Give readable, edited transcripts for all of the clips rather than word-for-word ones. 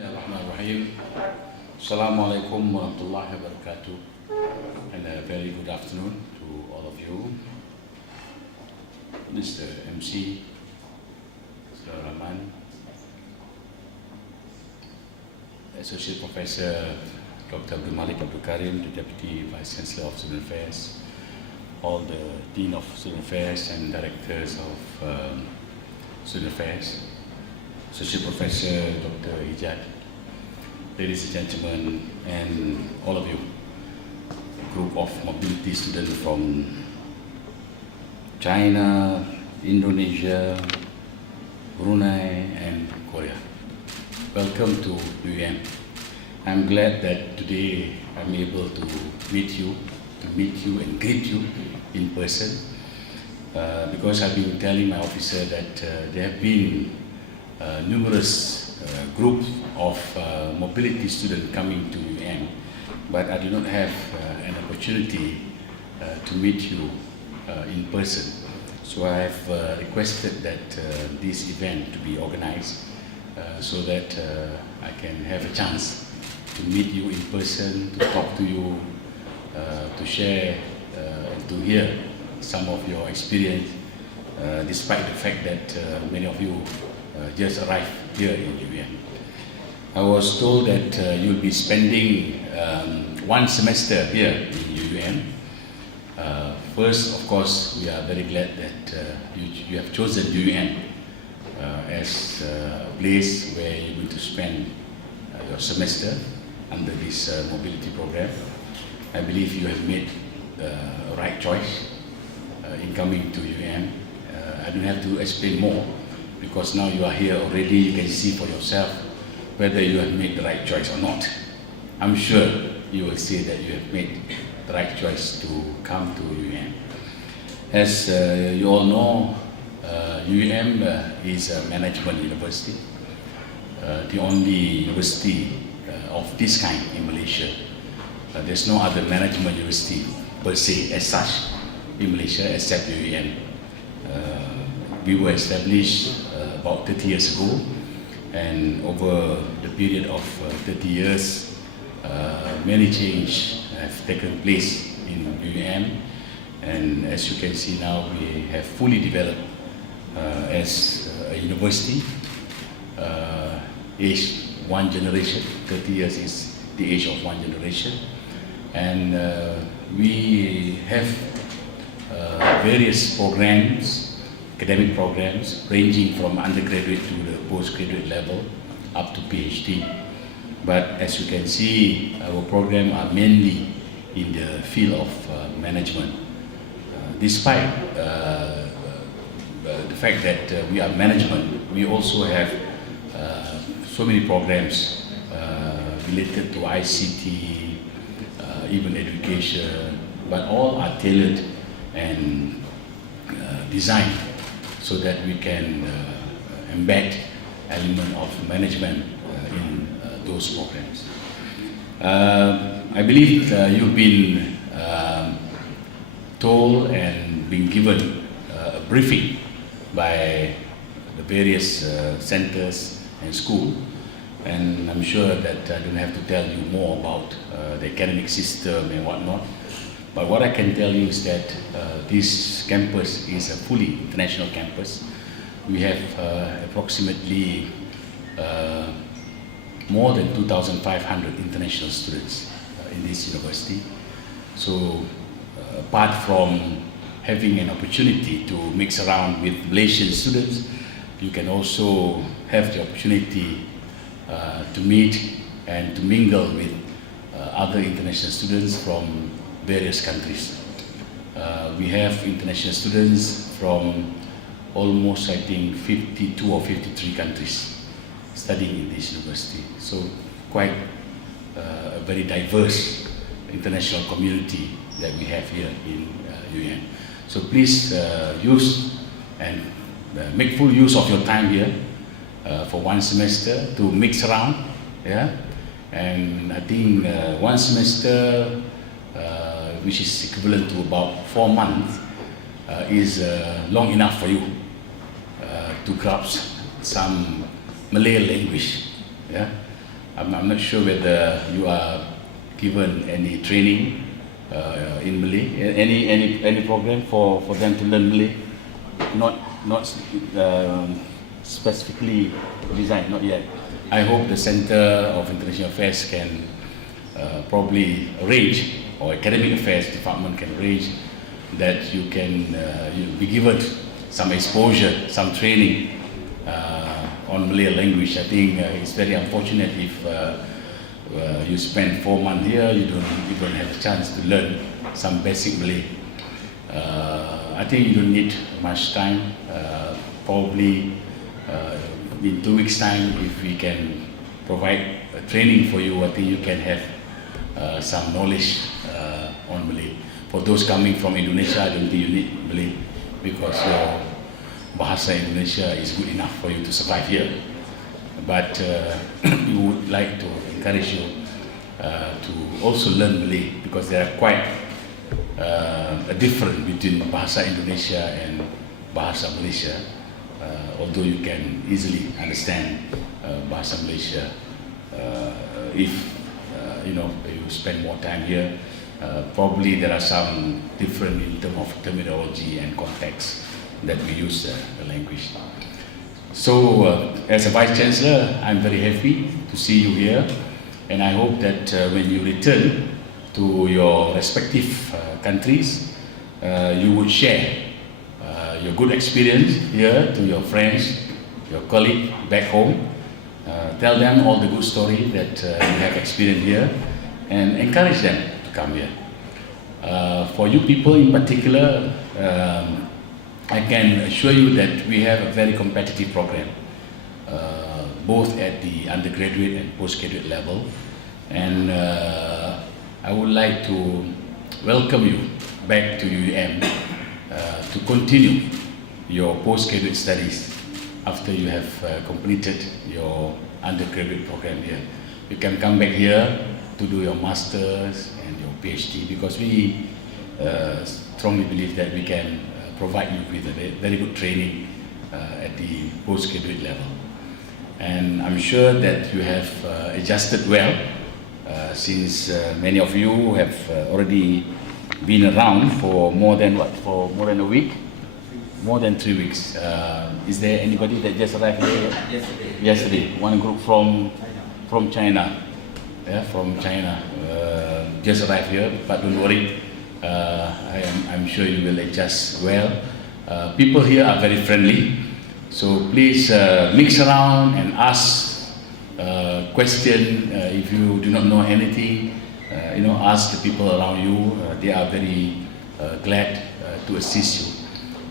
Bismillahirrahmanirrahim. Assalamualaikum warahmatullahi wabarakatuh. And a very good afternoon to all of you. Mr. MC, Mr. Rahman, Associate Professor Dr. Abdul Malik Abdul Karim, the Deputy Vice Chancellor of Student Affairs, all the Dean of Student Affairs and Directors of Student Affairs, Associate Professor Dr. Ijad, ladies and gentlemen, and all of you, group of mobility students from China, Indonesia, Brunei, and Korea. Welcome to UM. I'm glad that today I'm able to meet you and greet you in person, because I've been telling my officer that there have been numerous groups of mobility students coming to UM, but I do not have an opportunity to meet you in person. So I have requested that this event to be organized so that I can have a chance to meet you in person, to talk to you, to share and to hear some of your experience, despite the fact that many of you just arrived here in UM. I was told that you'll be spending one semester here in UM. First, of course, we are very glad that you have chosen UM as a place where you're going to spend your semester under this mobility program. I believe you have made the right choice in coming to UM. I don't have to explain more, because now you are here already, you can see for yourself whether you have made the right choice or not. I'm sure you will say that you have made the right choice to come to UM. As you all know, UM is a management university, the only university of this kind in Malaysia. There's no other management university per se as such in Malaysia except UM. We were established about 30 years ago, and over the period of 30 years, many changes have taken place in UM, and as you can see now, we have fully developed as a university, aged one generation. 30 years is the age of one generation, and we have various programs, academic programs ranging from undergraduate to the postgraduate level up to PhD. But as you can see, our programs are mainly in the field of management. Despite the fact that we are management, we also have so many programs related to ICT, even education, but all are tailored and designed so that we can embed element of management in those programs. I believe you've been told and been given a briefing by the various centers and schools, and I'm sure that I don't have to tell you more about the academic system and whatnot. But what I can tell you is that this campus is a fully international campus. We have approximately more than 2,500 international students in this university. So apart from having an opportunity to mix around with Malaysian students, you can also have the opportunity to meet and to mingle with other international students from various countries. We have international students from almost, I think, 52 or 53 countries studying in this university. So quite a very diverse international community that we have here in UM. So please use and make full use of your time here for one semester to mix around. Yeah? And I think one semester, which is equivalent to about 4 months, is long enough for you to grasp some Malay language. Yeah? I'm not sure whether you are given any training in Malay, any program for them to learn Malay, not specifically designed, not yet. I hope the Center of International Affairs can probably arrange, or Academic Affairs Department can arrange that you can be given some exposure, some training on Malay language. I think it's very unfortunate if you spend 4 months here, you don't have a chance to learn some basic Malay. I think you don't need much time. Probably in 2 weeks' time, if we can provide a training for you, I think you can have some knowledge on Malay. For those coming from Indonesia, I don't think you need Malay because your Bahasa Indonesia is good enough for you to survive here. But we would like to encourage you to also learn Malay because there are quite a difference between Bahasa Indonesia and Bahasa Malaysia. Although you can easily understand Bahasa Malaysia if you spend more time here. Probably there are some different in terms of terminology and context that we use the language. So as a Vice Chancellor, I'm very happy to see you here, and I hope that when you return to your respective countries, you would share your good experience here to your friends, your colleagues back home. Tell them all the good story that you have experienced here and encourage them to come here. For you people in particular, I can assure you that we have a very competitive program, both at the undergraduate and postgraduate level. And I would like to welcome you back to UUM to continue your postgraduate studies after you have completed your undergraduate program here. You can come back here to do your master's and your PhD because we strongly believe that we can provide you with a very good training at the postgraduate level. And I'm sure that you have adjusted well since many of you have already been around for more than a week? More than 3 weeks. Is there anybody that just arrived here? Yesterday. One group from China. Yeah, from China. Just arrived here, but don't worry. I'm sure you will adjust well. People here are very friendly, so please mix around and ask questions. If you do not know anything, ask the people around you. They are very glad to assist you.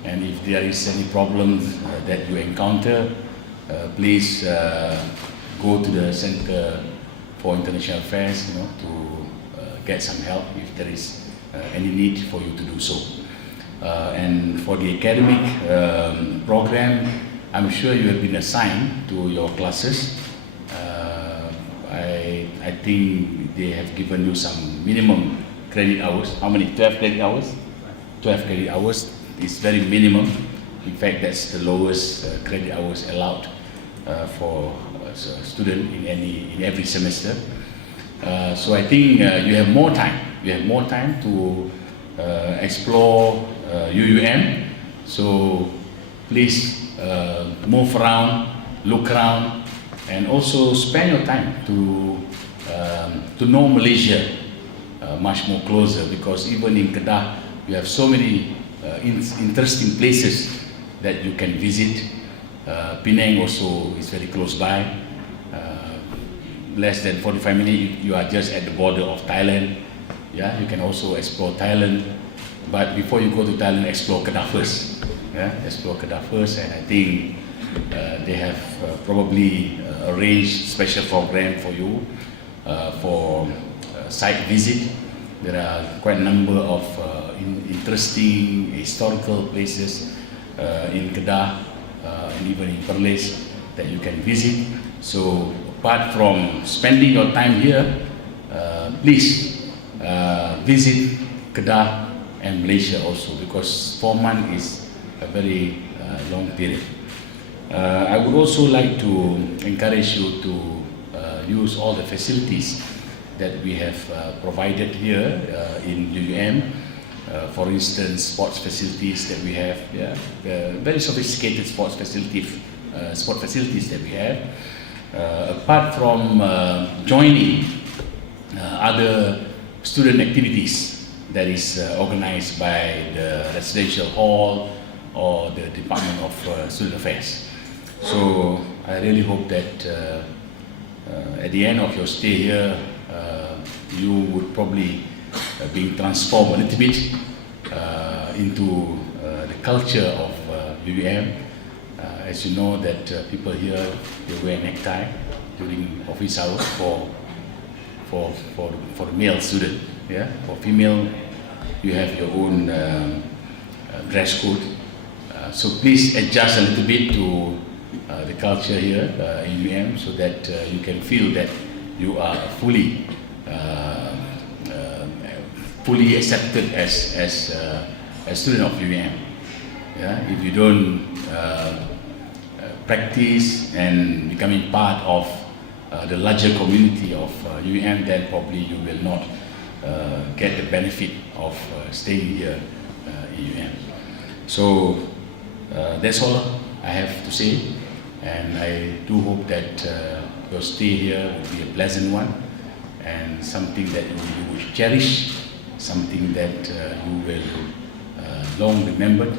And if there is any problems that you encounter, please go to the Center for International Affairs, to get some help if there is any need for you to do so. And for the academic program, I'm sure you have been assigned to your classes. I think they have given you some minimum credit hours. How many? 12 credit hours? 12 credit hours is very minimum. In fact, that's the lowest credit hours allowed for a student in every semester. So I think you have more time. You have more time to explore UUM. So please move around, look around, and also spend your time to know Malaysia much more closer, because even in Kedah, you have so many interesting places that you can visit. Penang also is very close by. Less than 45 minutes, you are just at the border of Thailand. Yeah, you can also explore Thailand. But before you go to Thailand, explore Kedah first. Yeah, explore Kedah first, and I think they have probably arranged special program for you for site visit. There are quite a number of interesting historical places in Kedah and even in Perlis that you can visit. So apart from spending your time here, please visit Kedah and Malaysia also, because 4 months is a very long period. I would also like to encourage you to use all the facilities that we have provided here in UUM. For instance, sports facilities that we have, very sophisticated sports facilities that we have. Apart from joining other student activities that is organized by the residential hall or the Department of Student Affairs. So I really hope that at the end of your stay here, you would probably being transformed a little bit into the culture of UUM. As you know that people here, they wear necktie during office hours for the male student. Yeah? For female, you have your own dress code. So please adjust a little bit to the culture here in UUM so that you can feel that you are fully accepted as a student of UUM. Yeah? If you don't practice and becoming part of the larger community of UUM, then probably you will not get the benefit of staying here in UUM. So that's all I have to say, and I do hope that your stay here will be a pleasant one and something that you will cherish, something that you will long remember,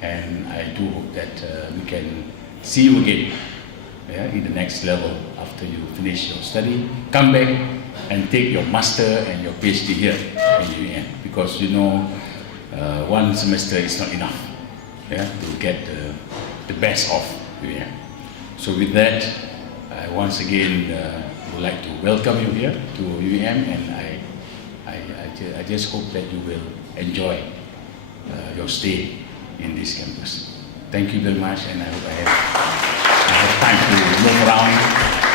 and I do hope that we can see you again in the next level after you finish your study. Come back and take your master and your PhD here in UUM, because you know one semester is not enough to get the best of UUM. So with that, I once again would like to welcome you here to UUM, and I just hope that you will enjoy your stay in this campus. Thank you very much, and I hope I have time to move around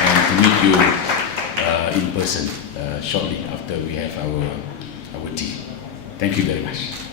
and to meet you in person shortly after we have our tea. Thank you very much.